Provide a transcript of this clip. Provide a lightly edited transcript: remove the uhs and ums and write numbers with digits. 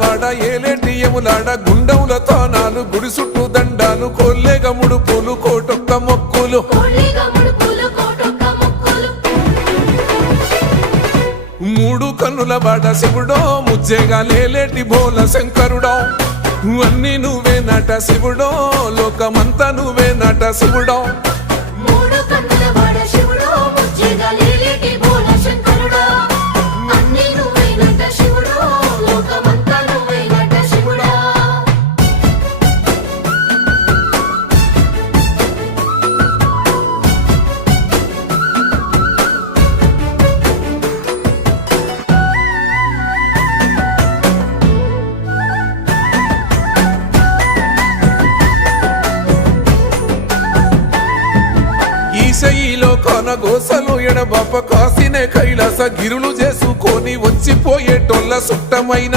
వాడ ఏలేటి యములాడ గుండముల తానాలు గుడి చుట్టూ దండాలు కొల్లేగముడు పూలు కోటొక్క మొక్కులు మూడు కన్నుల వాడ శివుడో ముజ్జేగా లేలేటి బోల శంకరుడో అన్నీ నువ్వే నట శివుడో లోకమంతా నువ్వే నట శివుడో ఈశయిలో కొనగోసలు ఎడబాప కాసినే కైలాస గిరులు చేసుకొని వచ్చిపోయేటోళ్ళ సుట్టమైన